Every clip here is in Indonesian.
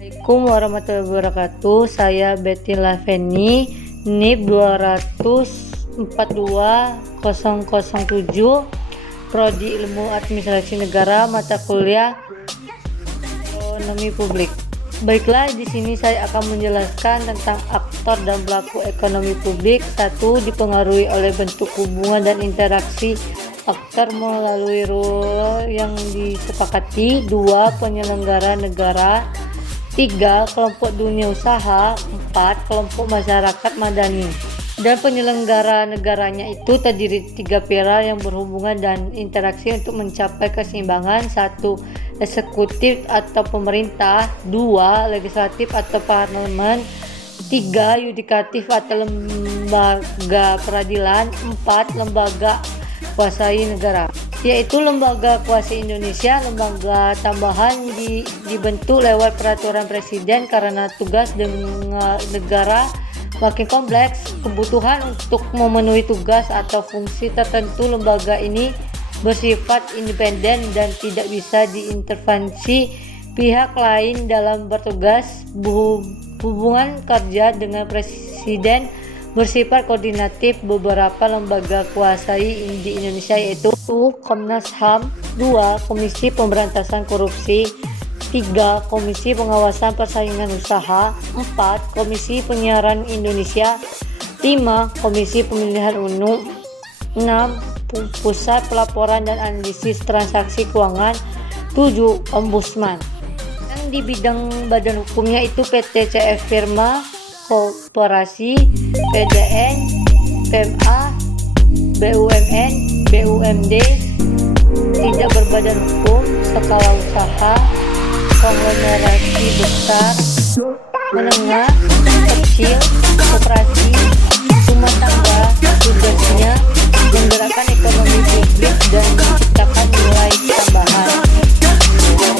Assalamualaikum warahmatullahi wabarakatuh. Saya Betty Laveni, NIP 242.007, Prodi Ilmu Administrasi Negara, mata kuliah Ekonomi Publik. Baiklah, di sini saya akan menjelaskan tentang aktor dan pelaku ekonomi publik. 1. Dipengaruhi oleh bentuk hubungan dan interaksi aktor melalui role yang disepakati. 2. Penyelenggara negara. 3. Kelompok dunia usaha. 4. Kelompok masyarakat madani. Dan penyelenggara negaranya itu terdiri 3 pilar yang berhubungan dan interaksi untuk mencapai keseimbangan. 1. Eksekutif atau pemerintah. 2. Legislatif atau parlemen. 3. Yudikatif atau lembaga peradilan. 4. Lembaga kuasai negara, yaitu lembaga kuasai Indonesia. Lembaga tambahan dibentuk lewat peraturan presiden karena tugas dengan negara makin kompleks. Kebutuhan untuk memenuhi tugas atau fungsi tertentu lembaga ini bersifat independen dan tidak bisa diintervensi pihak lain dalam bertugas. Hubungan kerja dengan presiden bersifat koordinatif. Beberapa lembaga kuasai di Indonesia yaitu 1. Komnas HAM. 2. Komisi Pemberantasan Korupsi. 3. Komisi Pengawasan Persaingan Usaha. 4. Komisi Penyiaran Indonesia. 5. Komisi Pemilihan Umum. 6. Pusat Pelaporan dan Analisis Transaksi Keuangan. 7. Ombudsman. Yang di bidang badan hukumnya itu PT CF Firma Koperasi, PDN, PMA, BUMN, BUMD, tidak berbadan hukum, skala usaha, konglomerasi besar, menengah, kecil, koperasi, rumah tangga. Tugasnya menggerakkan ekonomi publik dan menciptakan nilai tambahan. 4.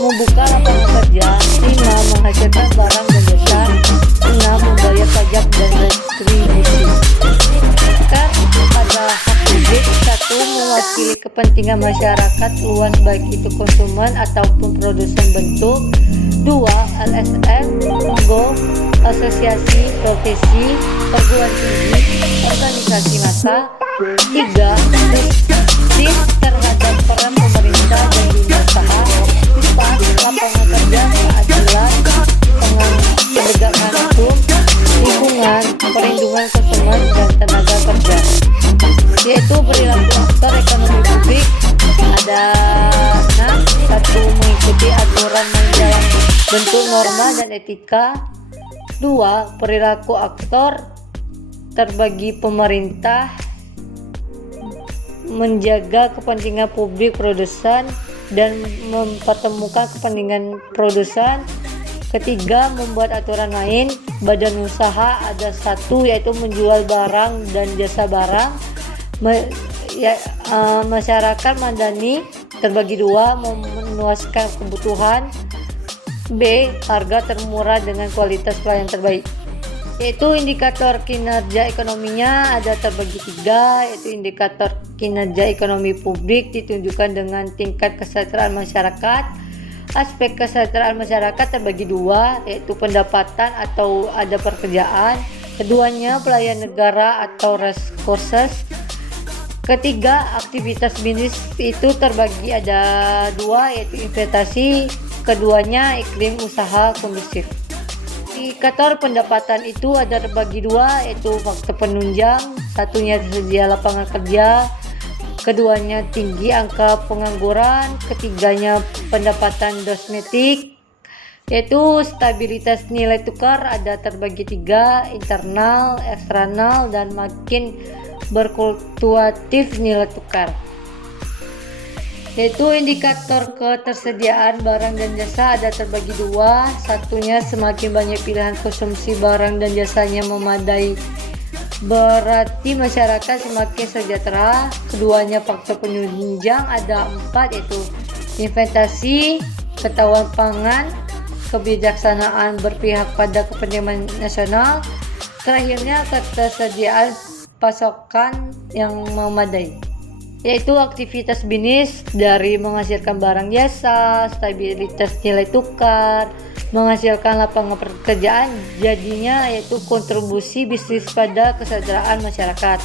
Membuka lapangan kerja. 5. Menghasilkan barang dan jasa. 6. Membayar pajak dan retribusi. Pada hak publik. 1. Mewakili kepentingan masyarakat luas baik itu konsumen ataupun produsen bentuk. 2. LSM, Monggo, asosiasi, profesi, perguruan tinggi, organisasi massa. 3. Restriktif terhadap peran pemerintah dan dunia usaha. 4. Lapangan kerja, keadilan, penegakan hukum, lingkungan, perlindungan konsumen dan tenaga kerja, yaitu perilaku aktor ekonomi publik. Ada 6. 1. Mengikuti aturan dalam bentuk norma dan etika. 2. Perilaku aktor terbagi pemerintah, menjaga kepentingan publik produsen dan mempertemukan kepentingan produsen. Ketiga, membuat aturan main. Badan usaha ada 1, yaitu menjual barang dan jasa barang. Masyarakat madani terbagi 2, memuaskan kebutuhan. B. Harga termurah dengan kualitas pelayanan terbaik. Yaitu indikator kinerja ekonominya ada terbagi 3, yaitu indikator kinerja ekonomi publik ditunjukkan dengan tingkat kesejahteraan masyarakat. Aspek kesejahteraan masyarakat terbagi 2, yaitu pendapatan atau ada pekerjaan. Keduanya pelayanan negara atau resources. Ketiga, aktivitas bisnis itu terbagi ada 2, yaitu investasi. Keduanya iklim usaha kondusif. Indikator pendapatan itu ada terbagi 2, yaitu faktor penunjang. Satunya tersedia lapangan kerja, keduanya tinggi angka pengangguran, ketiganya pendapatan domestik, yaitu stabilitas nilai tukar ada terbagi 3, internal, eksternal, dan makin berfluktuatif nilai tukar. Yaitu indikator ketersediaan barang dan jasa ada terbagi 2, satunya semakin banyak pilihan konsumsi barang dan jasanya memadai, berarti masyarakat semakin sejahtera. Keduanya faktor penunjang ada 4, yaitu investasi, ketahuan pangan, kebijaksanaan berpihak pada kepentingan nasional. Terakhirnya ketersediaan pasokan yang memadai. yaitu aktivitas bisnis dari menghasilkan barang jasa, stabilitas nilai tukar, menghasilkan lapangan pekerjaan, jadinya yaitu kontribusi bisnis pada kesejahteraan masyarakat.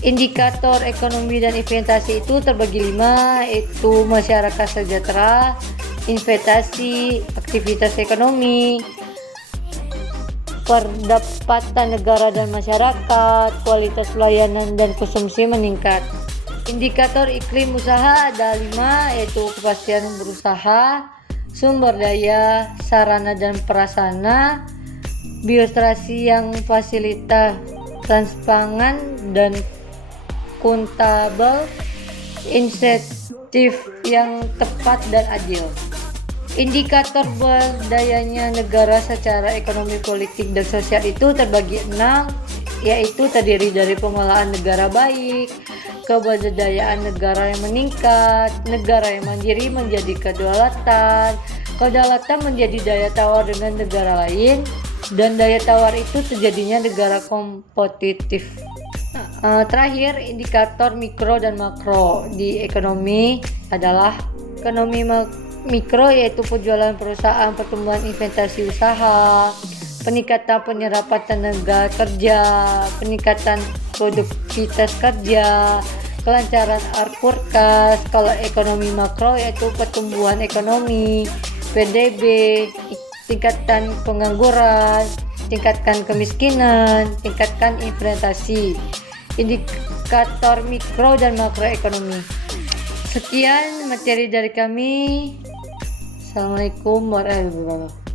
Indikator ekonomi dan investasi itu terbagi 5, yaitu masyarakat sejahtera, investasi, aktivitas ekonomi, pendapatan negara dan masyarakat, kualitas pelayanan dan konsumsi meningkat. Indikator iklim usaha ada 5, yaitu kepastian berusaha, sumber daya, sarana dan prasarana, biostrasi yang fasilitas, transparan dan akuntabel, insentif yang tepat dan adil. Indikator berdayanya negara secara ekonomi, politik, dan sosial itu terbagi 6, yaitu terdiri dari pengelolaan negara baik, keberdayaan negara yang meningkat, negara yang mandiri menjadi kedaulatan, kedaulatan menjadi daya tawar dengan negara lain, dan daya tawar itu terjadinya negara kompetitif. Terakhir, indikator mikro dan makro di ekonomi adalah ekonomi mikro, yaitu penjualan perusahaan, pertumbuhan investasi usaha, peningkatan penyerapan tenaga kerja, peningkatan produktivitas kerja, kelancaran forecast. Kalau ekonomi makro yaitu pertumbuhan ekonomi, PDB, tingkatkan pengangguran, tingkatkan kemiskinan, tingkatkan investasi. Indikator mikro dan makroekonomi. Sekian materi dari kami. Assalamualaikum warahmatullahi wabarakatuh.